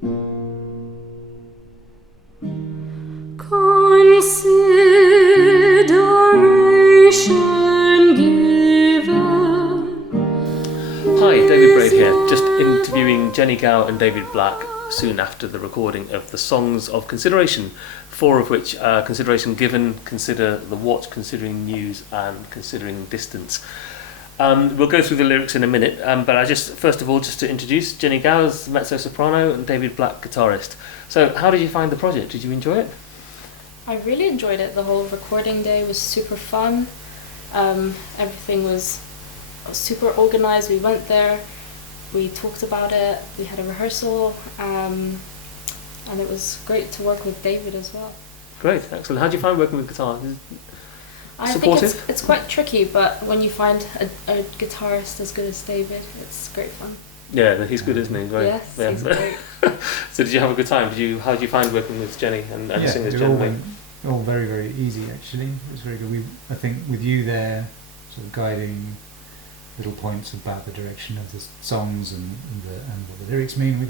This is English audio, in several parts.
Consideration given. Hi, David Braid here, just interviewing Jenny Gao and David Black soon after the recording of the songs of consideration, 4 of which are consideration given, consider the watch, considering news and considering distance. We'll go through the lyrics in a minute, but I just, first of all, just to introduce Jenny Gao as mezzo-soprano and David Black, guitarist. So how did you find the project? Did you enjoy it? I really enjoyed it. The whole recording day was super fun. Everything was super organised. We went there, we talked about it, we had a rehearsal, and it was great to work with David as well. Great, excellent. How do you find working with guitar? I Supportive? think it's quite tricky, but when you find a guitarist as good as David, it's great fun. Yeah, he's good, isn't he? Right. Yes, yeah. he's great. So did you have a good time? How did you find working with Jenny and the singers generally? All very, very easy actually. It was very good. I think with you there, sort of guiding little points about the direction of the songs and what the lyrics mean, we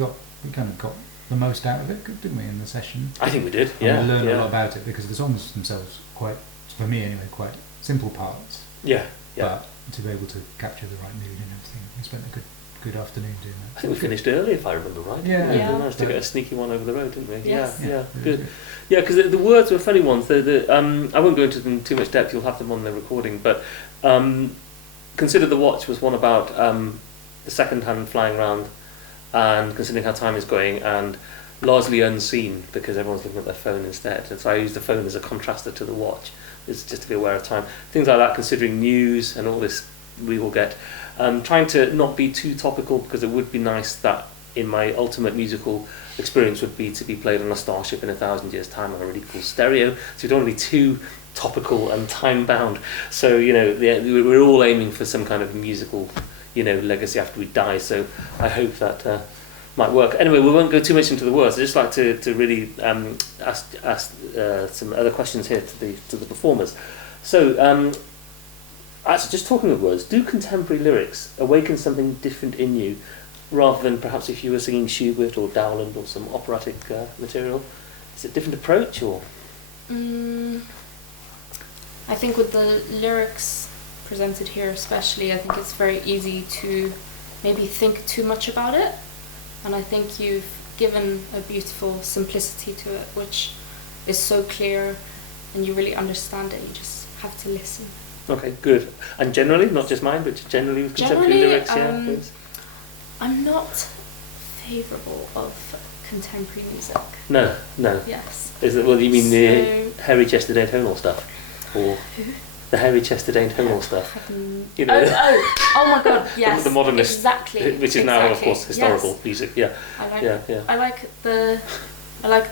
kind of got the most out of it, didn't we, in the session? I think we did. And we learned a lot about it because the songs themselves quite, for me anyway, quite simple parts. Yeah. But to be able to capture the right mood and everything, we spent a good afternoon doing that. I think we finished early, if I remember right. Yeah. We managed to get a sneaky one over the road, didn't we? Yes. Yeah, good. Yeah, because the words were funny ones. I won't go into them in too much depth. You'll have them on the recording. But Consider the Watch was one about the second hand flying around and considering how time is going and largely unseen because everyone's looking at their phone instead. And so I use the phone as a contraster to the watch. It's just to be aware of time. Things like that, considering news and all this we will get. Trying to not be too topical because it would be nice that in my ultimate musical experience would be to be played on a starship in 1,000 years' time on a really cool stereo. So you don't want to be too topical and time bound. So we're all aiming for some kind of musical legacy after we die. So I hope that might work. Anyway, we won't go too much into the words. I'd just like to really ask some other questions here to the performers. So actually, just talking of words, do contemporary lyrics awaken something different in you rather than perhaps if you were singing Schubert or Dowland or some operatic material? Is it a different approach or? I think with the lyrics presented here especially, I think it's very easy to maybe think too much about it, and I think you've given a beautiful simplicity to it which is so clear and you really understand it. You just have to listen. Okay, good. And generally, not just mine, but generally with contemporary lyrics, please? I'm not favourable of contemporary music. No. Yes. Is it? Well, you mean the hairy-chested atonal stuff, or the hairy-chested atonal stuff? Oh my God! Yes. the modernist, exactly. which is now, of course, historical music. Yeah. I like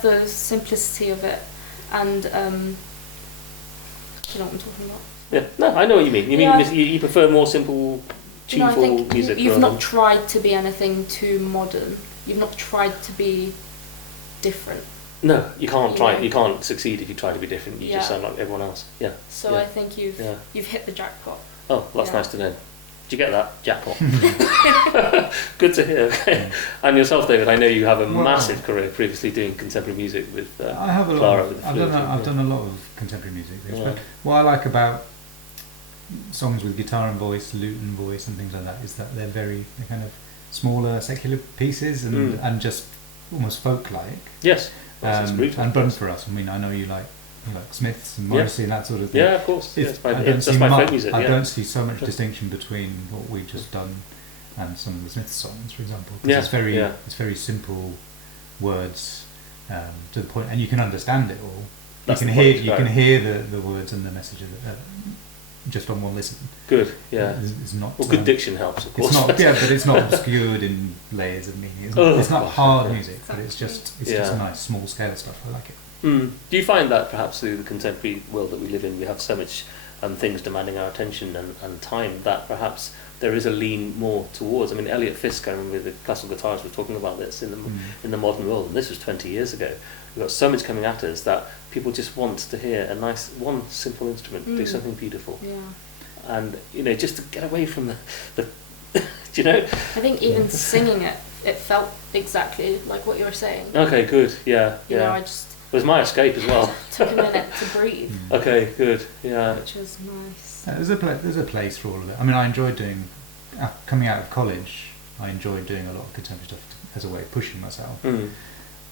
the simplicity of it, and you know what I'm talking about. Yeah. No, I know what you mean. You mean you prefer more simple, tuneful music. You've not tried to be anything too modern. You've not tried to be different. No, you can't try. You can't succeed if you try to be different. You just sound like everyone else. Yeah. So I think you've hit the jackpot. Oh, that's nice to know. Did you get that? Jackpot. Good to hear. Okay. And yourself, David, I know you have a massive career previously doing contemporary music with I have a Clara. lot. I've done a lot of contemporary music. But what I like about songs with guitar and voice, lute and voice, and things like that is that they're kind of smaller, secular pieces and just almost folk-like. Yes. And fun for us. I mean, I know you like Smiths and Morrissey and that sort of thing. Yeah, of course. That's my folk music. I don't see so much distinction between what we've just done and some of the Smiths songs, for example. Because it's very simple words to the point, and you can understand it all. You can hear the words and the message of it. Just on one listen. Good, yeah. It's not. Well, good diction helps, of course. It's not, but it's not obscured in layers of meaning. It's not hard music, but it's just nice, small scale stuff. I like it. Do you find that perhaps through the contemporary world that we live in, we have so much things demanding our attention and time that perhaps there is a lean more towards? I mean, Elliot Fisk, I remember the classical guitarist was talking about this in the modern world, and this was 20 years ago. We've got so much coming at us that people just want to hear a nice, one simple instrument do something beautiful. Yeah. And, just to get away from the do you know? I think even singing it it felt exactly like what you were saying. Okay, good. Yeah, You know, I just It was my escape as well. took a minute to breathe, Okay, good. Yeah. which was nice. There's a place for all of it. I mean, I enjoyed doing, coming out of college, I enjoyed doing a lot of contemporary stuff as a way of pushing myself. Mm.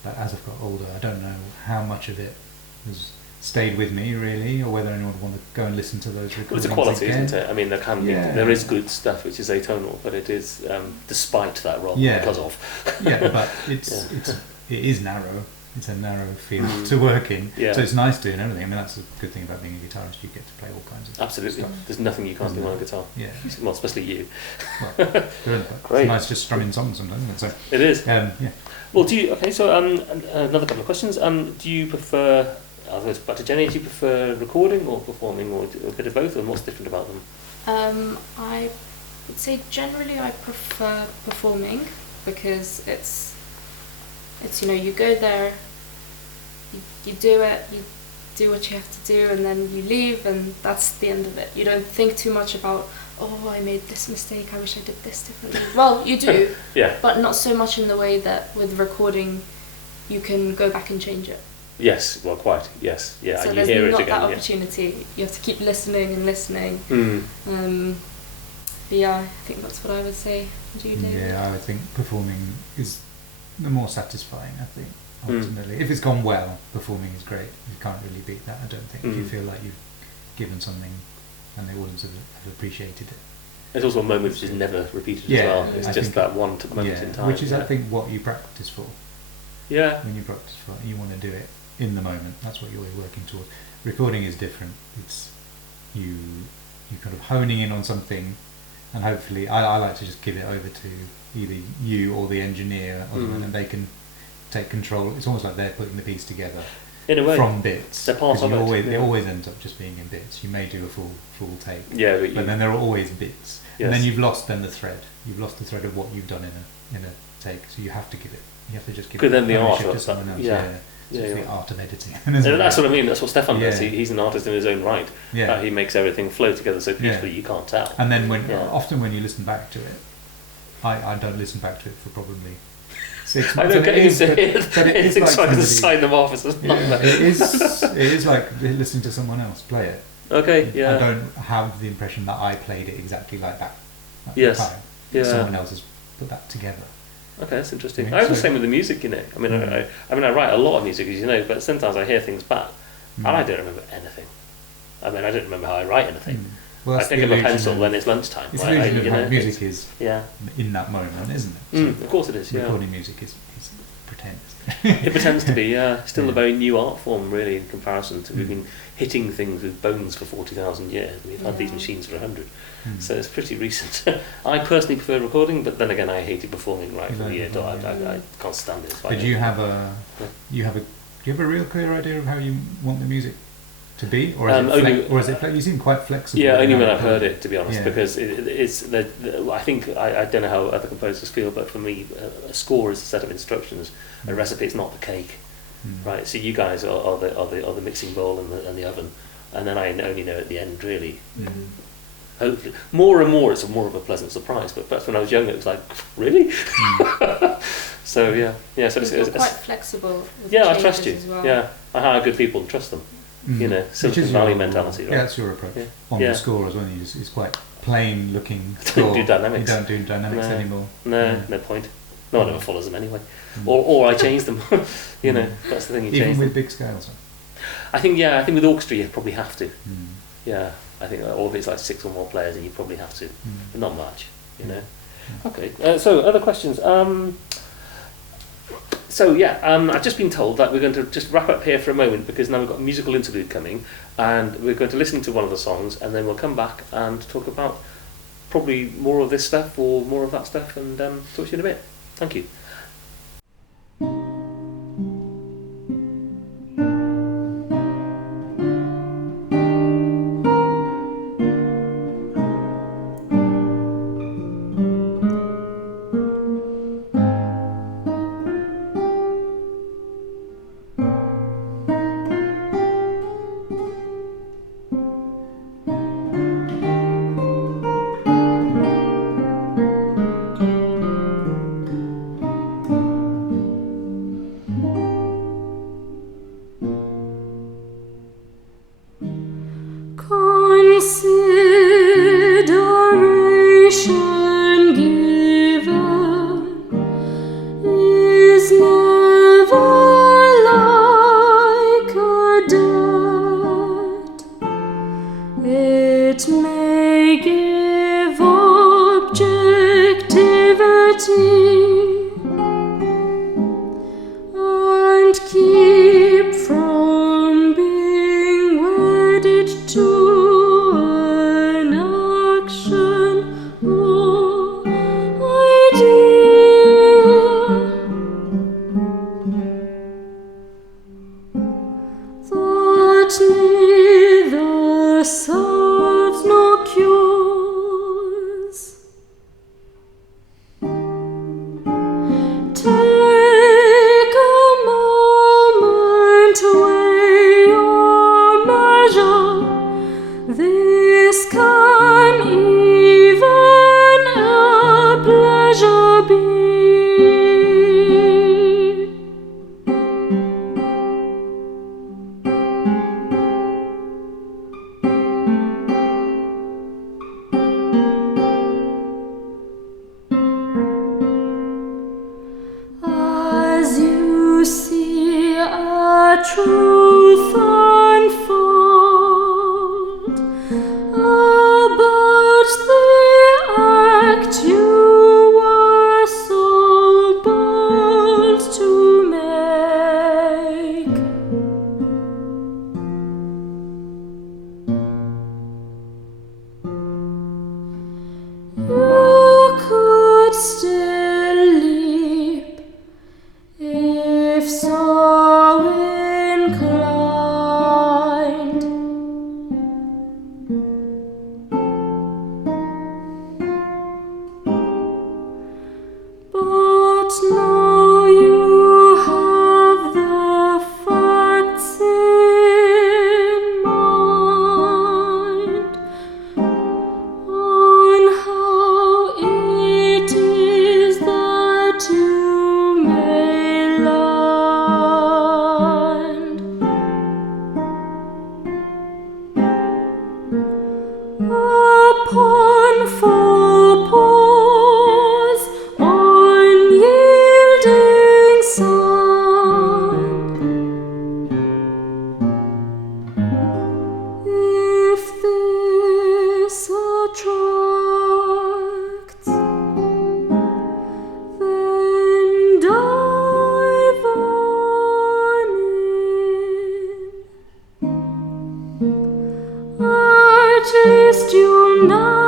But as I've got older, I don't know how much of it has stayed with me really, or whether anyone would want to go and listen to those recordings. Well, it's a quality, again. isn't it? I mean, there can be, there is good stuff which is atonal, but it is despite that rather than because of. Yeah, but it is narrow. It's a narrow field to work in. Yeah. So it's nice doing everything. I mean, that's a good thing about being a guitarist. You get to play all kinds of Absolutely. stuff. There's nothing you can't do on a guitar. Yeah. Well, especially you. Well, good, Great. It's nice just strumming songs sometimes, isn't it? So, it is. Yeah. Well, do you? Okay, so another couple of questions. Do you prefer? I'll go back to Jenny. Do you prefer recording or performing, or a bit of both, and what's different about them? I would say generally I prefer performing because it's you know, you go there, you do it, you do what you have to do, and then you leave, and that's the end of it. You don't think too much about, oh, I made this mistake, I wish I did this differently. Well, you do, Yeah. but not so much in the way that with recording you can go back and change it. Yes, well, quite. Yes, yeah. So and there's you hear not it again. that opportunity. You have to keep listening and listening. Mm. But yeah, I think that's what I would say. Do you, David? Yeah, I think performing is the more satisfying, I think, ultimately. If it's gone well, performing is great. You can't really beat that, I don't think. If you feel like you've given something and the audience have appreciated it. There's also a moment which is never repeated Yeah, as well. It's I just think that one moment in time. Which is, I think, what you practice for. Yeah. When you practice for it, you want to do it in the moment. That's what you're working towards. Recording is different. It's you kind of honing in on something, and hopefully I like to just give it over to either you or the engineer, and then they can take control. It's almost like they're putting the piece together in a way from bits. They're part of it. It always ends up just being in bits. You may do a full take, but then there are always bits, and then you've lost the thread. You've lost the thread of what you've done in a take. So you have to give it. You have to just give it then the art to of someone else. It's the art of editing. That's what I mean. That's what Stefan does. He's an artist in his own right. Yeah. He makes everything flow together so beautifully you can't tell. And then often when you listen back to it, I don't listen back to it for probably 6 months. I don't get used to it. But it is like trying to sign them off. It is like listening to someone else play it. Okay, yeah. I don't have the impression that I played it exactly like that. At the time. Yeah. Someone else has put that together. Okay, that's interesting. I have the same with the music, you know. I mean, I write a lot of music, as you know, but sometimes I hear things back, and I don't remember anything. I mean, I don't remember how I write anything. Well, I pick up a pencil when it's lunchtime. It's illusion of how music is in that moment, isn't it? So of course it is, recording music is pretend. It pretends to be, still a very new art form, really, in comparison to we've been hitting things with bones for 40,000 years. We've had these machines for 100. So it's pretty recent. I personally prefer recording, but then again, I hated performing right from the year. I can't stand it. But do you have a real clear idea of how you want the music to be, or is it you seem quite flexible? Yeah, only when I've heard it, to be honest, because it's I think I don't know how other composers feel, but for me, a score is a set of instructions. A recipe is not the cake, right? So you guys are the mixing bowl and the oven, and then I only know at the end, really. Hopefully, more and more, it's more of a pleasant surprise. But perhaps when I was younger, it was like, really? So yeah. So it's quite flexible. With I trust you. As well. Yeah, I hire good people and trust them. You know, Silicon Valley mentality, right? Yeah, that's your approach. On the score as well. It's quite plain looking score. You don't do dynamics anymore. No point. No one ever follows them anyway. Or I change them. You know, that's the thing. You change even with them. big scales. I think with orchestra you probably have to. Yeah, I think, or if it's like 6 or more players, then you probably have to. But not much, you know. Okay. So other questions. I've just been told that we're going to just wrap up here for a moment because now we've got a musical interlude coming, and we're going to listen to one of the songs, and then we'll come back and talk about probably more of this stuff or more of that stuff, and talk to you in a bit. Thank you. Take a moment, weigh your measure. This can even a pleasure be. As you see a truth unfold about the act you were so bold to make, you could still leap if so inclined. But now you have the facts in mind on how it is that you may land upon four paws, unyielding sound. If this attracts, then dive on in. At least you'll now